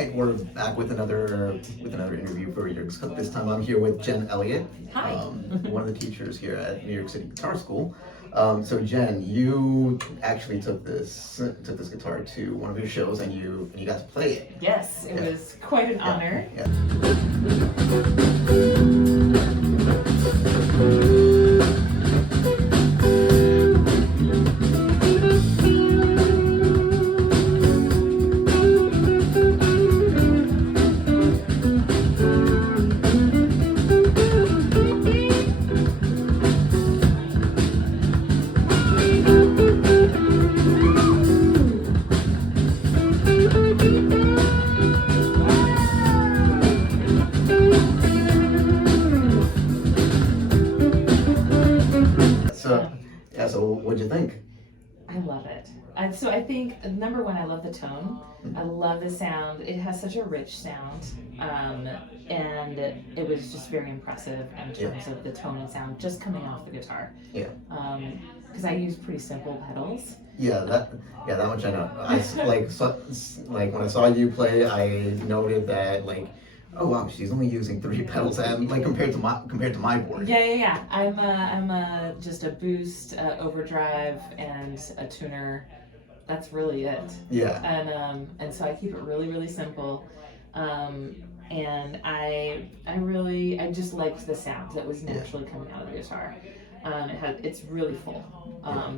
right, we're back with another interview for Jurg's Cup. This time I'm here with Jen Elliot, Hi. one of the teachers here at New York City Guitar School. So Jen, you actually took this guitar to one of your shows, and you got to play it. Yes, it was quite an honor. Yeah. So what'd you think? I love it. So I think number one, I love the tone. I love the sound. It has such a rich sound, and it was just very impressive in terms of the tone and sound just coming off the guitar. Yeah. Because I use pretty simple pedals. Yeah, that much I know. Like when I saw you play, I noted that oh wow, she's only using 3 pedals, and compared to my board. Yeah. I'm just a boost, overdrive, and a tuner. That's really it. Yeah. And so I keep it really simple. And I just liked the sound that was naturally coming out of the guitar. It's really full.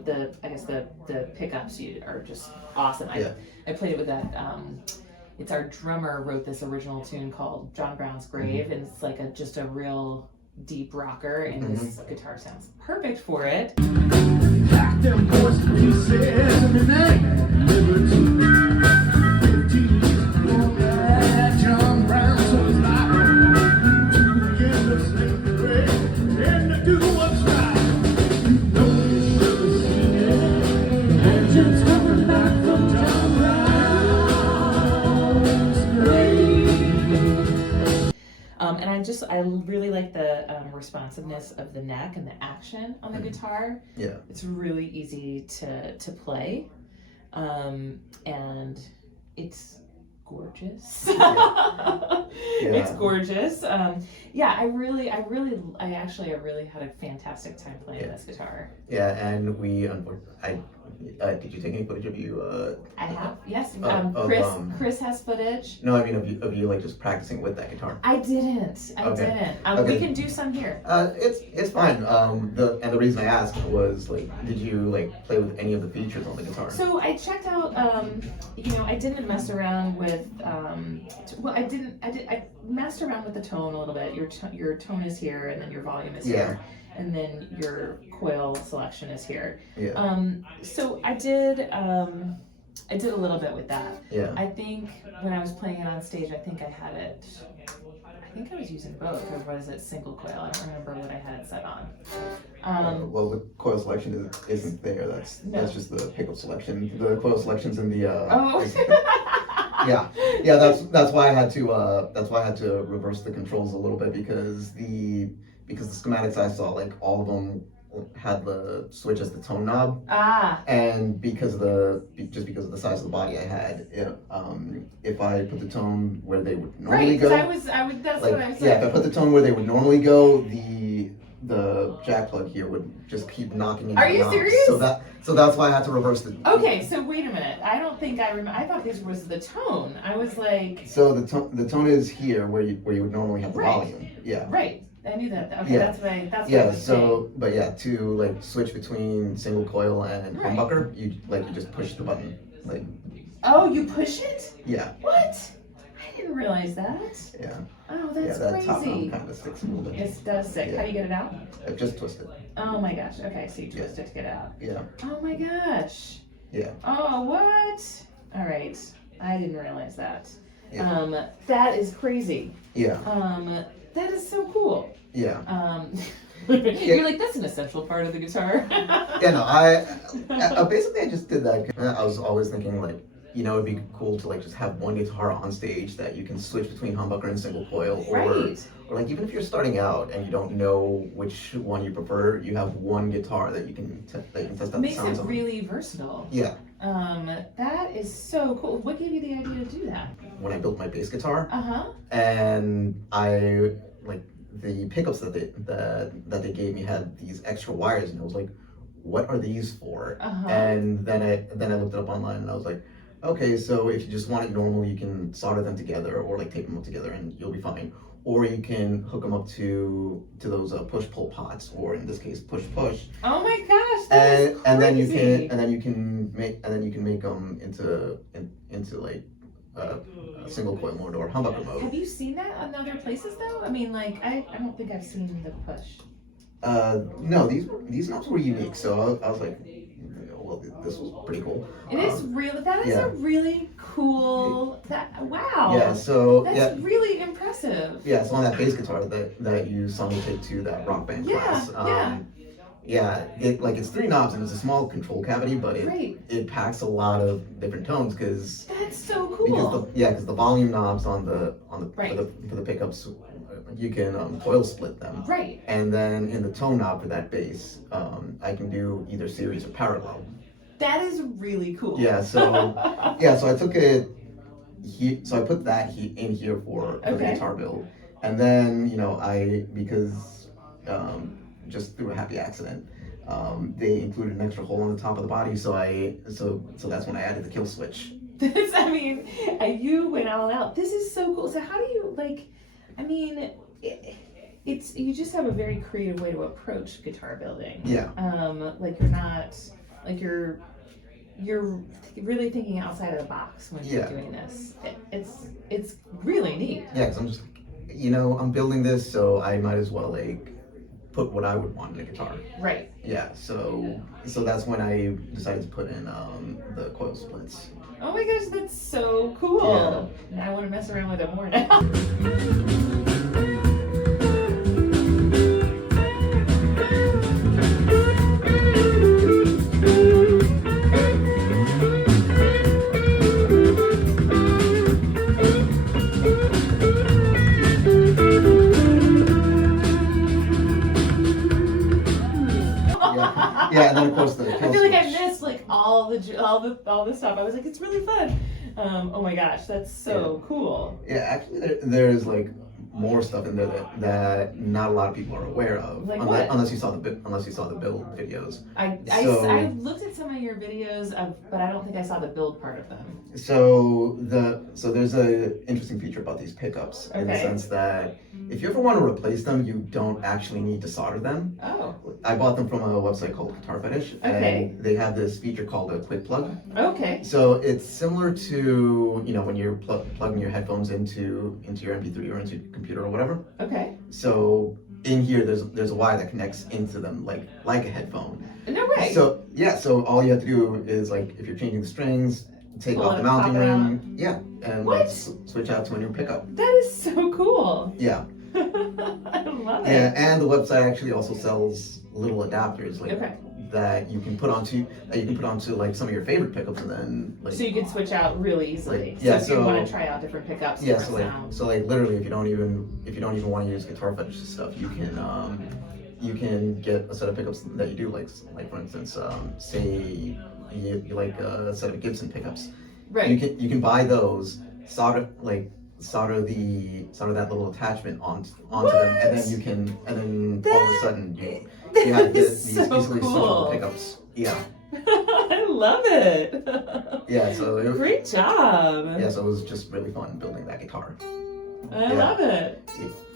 The pickups are just awesome. I played it with that. It's our drummer wrote this original tune called John Brown's Grave, and it's like just a real deep rocker, and this guitar sounds perfect for it. I really like the responsiveness of the neck and the action on the guitar. Yeah. It's really easy to play, and it's gorgeous. It's gorgeous. I really had a fantastic time playing this guitar. Yeah, and did you take any footage of you? I have, yes. Chris has footage. No, I mean of you just practicing with that guitar. I didn't. We can do some here. It's fine. The reason I asked was did you play with any of the features on the guitar? So I checked out. I didn't mess around with. I messed around with the tone a little bit. Your tone is here, and then your volume is here, and then your coil selection is here. Yeah. So I did a little bit with that. Yeah. I think when I was playing it on stage, I think I was using both, or was it single coil? I don't remember what I had it set on. Well, the coil selection isn't there. That's just the pickup selection. The coil selection's in the. Yeah. That's why I had to reverse the controls a little bit, because the schematics I saw, all of them had the switch as the tone knob. And because of the size of the body I had, if I put the tone where they would normally go. That's what I said. Yeah, if I put the tone where they would normally go, the jack plug here would just keep knocking into the knob. Are you serious? So that's why I had to reverse the. Okay, so wait a minute. I don't think I remember. I thought this was the tone. I was like. So the tone is here where you would normally have the volume. Yeah. Right. I knew that. Okay, that's what I to switch between single coil and humbucker, you just push the button. Oh, you push it? Yeah. What? I didn't realize that. Yeah. Oh, that's that crazy. top knob kind of sticks a little bit. It does stick. Yeah. How do you get it out? Just twist it. Oh my gosh. Okay, so you twist it to get it out. Yeah. Oh my gosh. Yeah. Oh, what? All right. I didn't realize that. Yeah. That is crazy. Yeah. That is so cool. Yeah. You're like, that's an essential part of the guitar. I basically I just did that. I was always thinking it'd be cool to just have one guitar on stage that you can switch between humbucker and single coil, or even if you're starting out and you don't know which one you prefer, you have one guitar that you can test out the sounds on. Makes it really versatile. Yeah. That is so cool. What gave you the idea to do that? when I built my bass guitar, Uh-huh. and I like the pickups that they gave me had these extra wires, and I was like, what are these for? Uh-huh. And then I looked it up online, and I was like, okay, so if you just want it normal, you can solder them together or like tape them up together, and you'll be fine. Or you can hook them up to those push pull pots, or in this case, push push. Oh my gosh, that is crazy. And then you can make them into like a single coil mode or humbucker mode. Have you seen that in other places though? I mean, like I don't think I've seen the push. No, these knobs were unique, so I was like, well, this was pretty cool. It is real. That is a really cool. Wow. Yeah. So that's really impressive. Yeah. So on that bass guitar that you saw me take to that rock band class. Yeah. It's 3 knobs and it's a small control cavity, but it packs a lot of different tones because. That's so cool. Because the volume knobs on the for the pickups, you can coil split them. Right. And then in the tone knob for that bass, I can do either series or parallel. That is really cool. Yeah. So so I took it. So I put that in here for the guitar build, and then because just through a happy accident, they included an extra hole on the top of the body. So that's when I added the kill switch. You went all out. This is so cool. So how do you it's you just have a very creative way to approach guitar building. Yeah. You're really thinking outside of the box when you're doing this. It's really neat. Yeah, because I'm just I'm building this, so I might as well put what I would want in a guitar. Right. Yeah. So that's when I decided to put in the coil splits. Oh my gosh, that's so cool. Yeah. Now I want to mess around with it more now. Yeah, and then of course the kill I feel like switch. I missed all the stuff. I was like, it's really fun. Oh my gosh, that's so cool. Yeah, actually there's more stuff in there that not a lot of people are aware of, unless you saw the build videos. I looked at some of your videos, but I don't think I saw the build part of them. So there's a interesting feature about these pickups in the sense that if you ever want to replace them, you don't actually need to solder them. Oh. I bought them from a website called Guitar Fetish, and they have this feature called a quick plug. Okay. So it's similar to when you're plugging your headphones into your MP3 or into your computer or whatever. Okay. So in here, there's a wire that connects into them like a headphone. No way. So all you have to do is if you're changing the strings, take off the mounting ring, and switch out to a new pickup. That is so cool. Yeah. I love it. Yeah, and the website actually also sells little adapters that you can put onto some of your favorite pickups, and then so you can switch out really easily. So if you want to try out different pickups, so literally if you don't even want to use Guitar Fetish stuff, you can get a set of pickups that you do like for instance, say you like a set of Gibson pickups. Right. You can buy those, solder that little attachment onto them, and then all of a sudden you have these easily switchable pickups. Yeah. I love it. Yeah. So great job. Yeah. So it was just really fun building that guitar. I love it.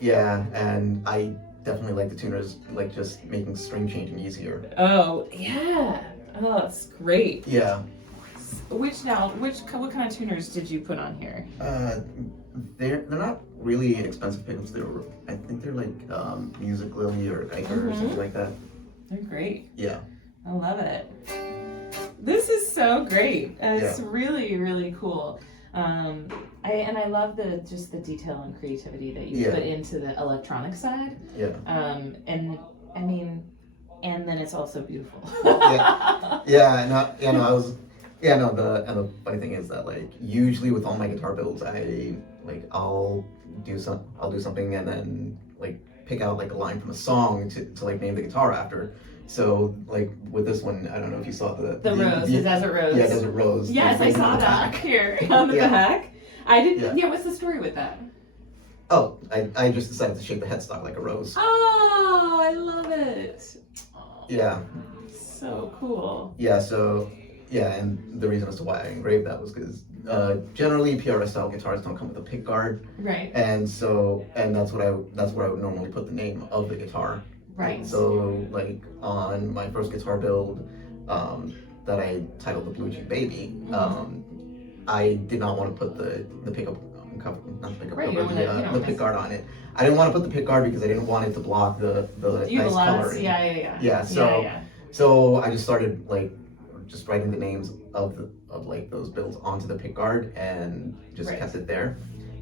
Yeah, and I definitely like the tuners, just making string changing easier. Oh yeah. Oh, that's great. Yeah. What kind of tuners did you put on here? They're not really expensive pickups. I think they're Music Lily or Geiger or something like that. They're great. Yeah. I love it. This is so great. It's really, really cool. I love the detail and creativity that you put into the electronic side. Yeah. And then it's also beautiful. The funny thing is that usually with all my guitar builds, I'll do something and then pick out a line from a song to name the guitar after. So with this one, I don't know if you saw the rose, the Desert Rose. Yeah, Desert Rose. Yes, I saw that here on the back. I didn't. Yeah. What's the story with that? Oh, I just decided to shape the headstock like a rose. Oh, I love it. Oh, yeah. So cool. Yeah. So yeah, and the reason as to why I engraved that was because generally PRS style guitars don't come with a pick guard. Right. And that's where I would normally put the name of the guitar. Right. So like on my first guitar build, that I titled the Blue Jean Baby, I did not want to put the pickup cover, not the pickup cover, the pick guard on it. I didn't want to put the pick guard because I didn't want it to block the nice coloring. Yeah. So I just started like just writing the names of like those builds onto the pick guard and just kept it there.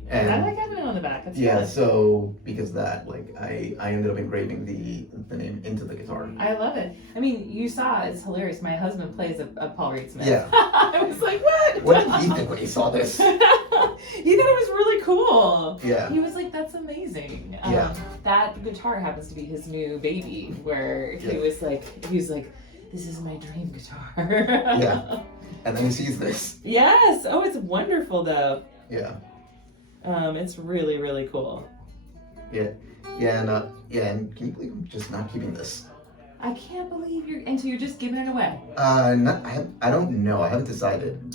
And I like having it on the back. That's yeah, good. So because of that, like I ended up engraving the name into the guitar. I love it. I mean, you saw it's hilarious. My husband plays a Paul Reed Smith. Yeah. I was like, what? What did he think when he saw this? He thought it was really cool. Yeah. He was like, that's amazing. Yeah. That guitar happens to be his new baby, where he was like, this is my dream guitar. Yeah. And then he sees this. Yes. Oh, it's wonderful though. Yeah. It's really, really cool. Yeah, and can you believe I'm just not keeping this? I can't believe so you're just giving it away. I don't know. I haven't decided.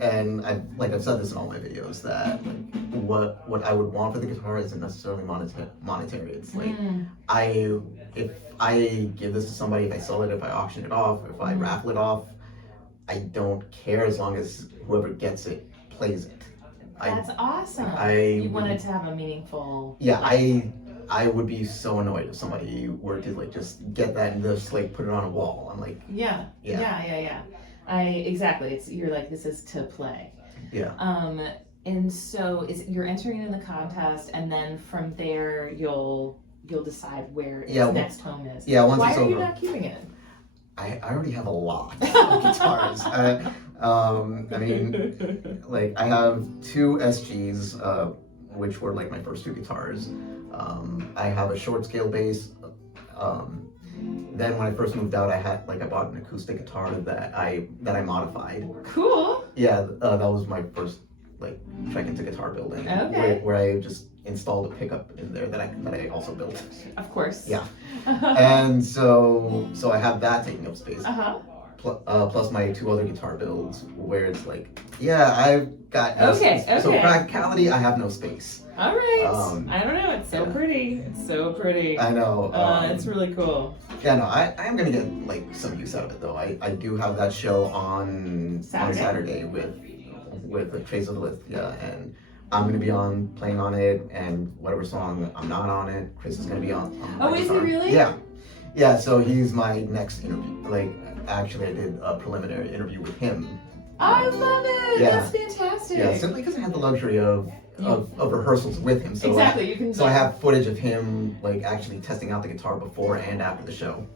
And I've said this in all my videos that like, what I would want for the guitar isn't necessarily monetary. It's like if I give this to somebody, if I sell it, if I auction it off, if I raffle it off, I don't care as long as whoever gets it plays it. That's awesome. You want it to have a meaningful. Yeah, I would be so annoyed if somebody were to like just get that and just like put it on a wall. I'm like. Yeah. Exactly. You're like, this is to play. Yeah. And so you're entering in the contest, and then from there you'll decide where its next home is. Yeah. Why are you not keeping it? I already have a lot of guitars. I mean, like I have two SGs, which were like my first two guitars. I have a short scale bass. Then when I first moved out, I bought an acoustic guitar that I modified. Cool. Yeah, that was my first like trek into guitar building. Okay. Where I just installed a pickup in there that I also built. Of course. Yeah. And so I have that taking up space. Plus my two other guitar builds where it's like, I've got no space. So practicality, I have no space. All right. I don't know. It's so pretty. It's so pretty. I know. It's really cool. Yeah, no, I am gonna get like some use out of it though. I do have that show on Saturday with Trace of Lithia, and I'm gonna be playing on it, and whatever song I'm not on it, Chris is gonna be on. Oh, is he really? Yeah. So he's my next interview. Like, actually, I did a preliminary interview with him. I love it. Yeah. That's fantastic. Yeah, simply because I had the luxury of rehearsals with him. So exactly. I have footage of him like actually testing out the guitar before and after the show.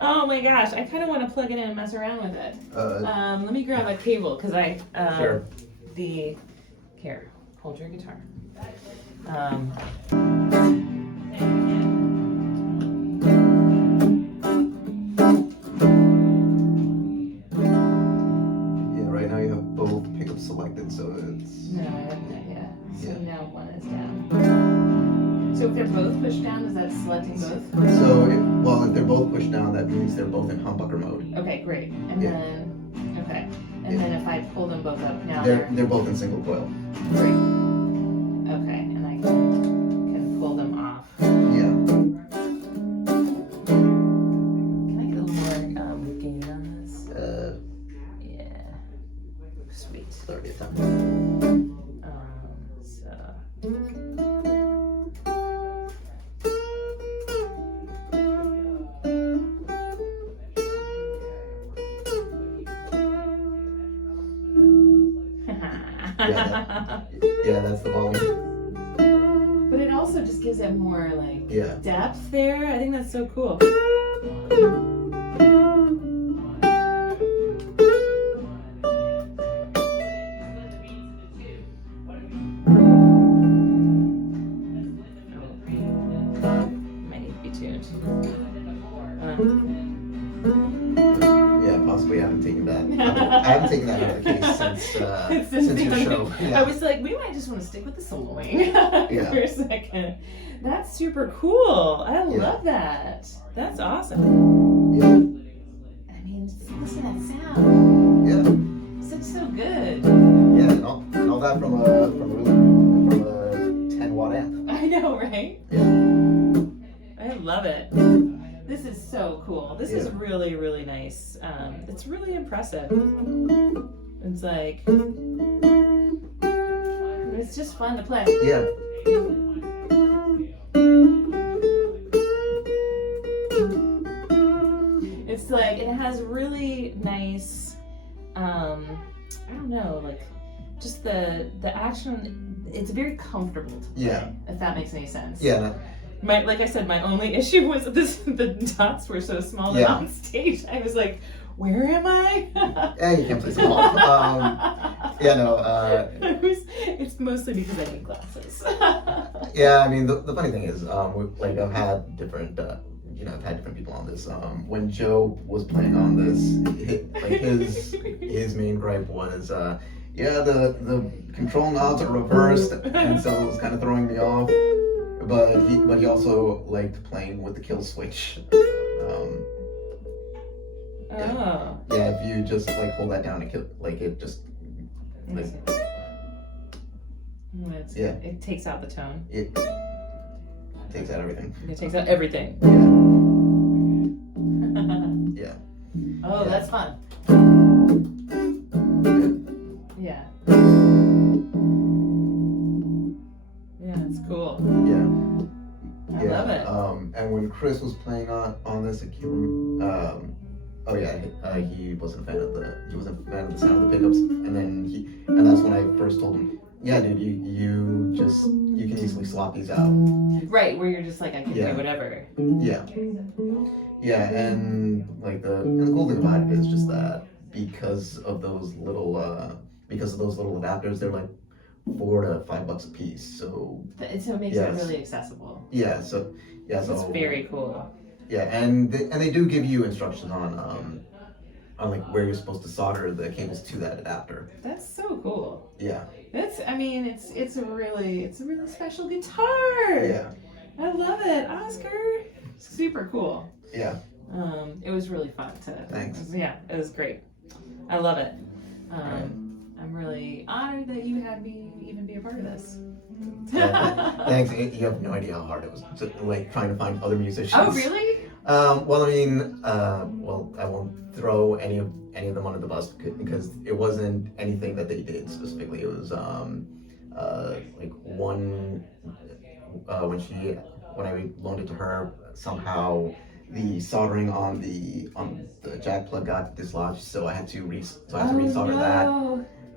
Oh my gosh, I kind of want to plug it in and mess around with it. Let me grab a cable because Sure. Here, hold your guitar. Right now you have both pickups selected, so it's. No, I haven't that yet. So now one is down. So if they're both pushed down, is that selecting both? So if they're both pushed down, that means they're both in humbucker mode. Okay, great. And then if I pull them both up now, they're both in single coil. Great. Okay, and I can pull them off. Yeah. Can I get a little more gain on this? Yeah. Sweet. 30 a time. Yeah, that's the volume. But it also just gives it more like depth there. I think that's so cool. Might need to be tuned. Yeah, possibly I haven't taken that. I haven't taken that out of the case since your show. Yeah. I was like, we might just want to stick with the soloing for a second. That's super cool. I love that. That's awesome. Yeah. I mean, listen to that sound. Yeah. It's so good. Yeah, and all that from a 10-watt amp. I know, right? Yeah. I love it. This is so cool. This is really, really nice. It's really impressive. It's like, it's just fun to play. Yeah. It's like, it has really nice, I don't know, like, just the action, it's very comfortable to play, if that makes any sense. Yeah. Like I said, my only issue was the dots were so small that on stage I was like, where am I? Yeah, you can't play so long. It's mostly because I need glasses. Yeah, I mean, the funny thing is, like I've had different, I've had different people on this. When Joe was playing on this, his main gripe was, the control knobs are reversed, and so it was kind of throwing me off. But he also liked playing with the kill switch. Yeah, if you just like hold that down and kill, like it just like it takes out the tone. It takes out everything. It takes out everything. Yeah. Oh, that's fun. Yeah. Yeah, it's cool. Yeah. I love it. And when Chris was playing on this, he wasn't a fan of the sound of the pickups, and that's when I first told him, yeah, dude, you can easily swap these out. Right, where you're just like, I can do whatever. Yeah. Yeah, and like the cool thing about it is just that because of those little adapters, they're like $4 to $5 a piece. So it makes it really accessible. Yeah. So it's very cool. Yeah, and they do give you instructions on like where you're supposed to solder the cables to that adapter. That's so cool. Yeah. It's a really special guitar. Yeah. I love it, Oscar. Super cool. Yeah. It was really fun to. Thanks. Yeah, it was great. I love it. I'm really honored that you had me even be a part of this. Thanks. You have no idea how hard it was to, like, trying to find other musicians. Oh, really? Well, I mean, I won't throw any of them under the bus because it wasn't anything that they did specifically. It was like one when I loaned it to her, somehow the soldering on the jack plug got dislodged, so I had to resolder that,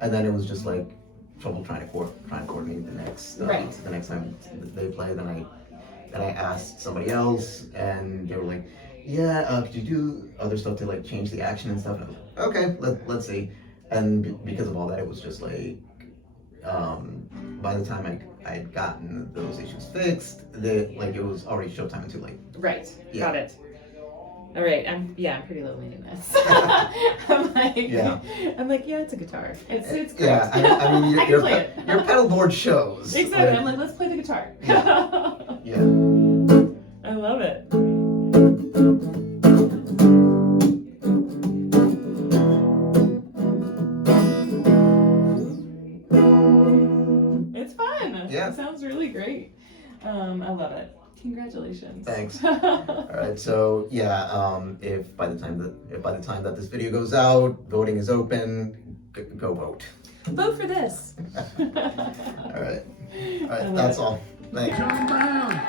and then it was just like trouble trying to coordinate the next time they play. Then I asked somebody else, and they were like, yeah, could you do other stuff to like change the action and stuff? And I was like, okay, let's see. And because of all that, it was just like, by the time I had gotten those issues fixed, it was already showtime and too late. Right. Yeah. Got it. All right. I'm pretty low maintenance. I'm like, it's a guitar. It's great. Yeah. I mean, your pedal board shows. Exactly. I'm like, let's play the guitar. Yeah. I love it. It's fun. Yeah. It sounds really great. I love it. Congratulations. Thanks. All right. So if by the time that this video goes out, voting is open. Go vote. Vote for this. All right. That's all. Thanks. John Brown.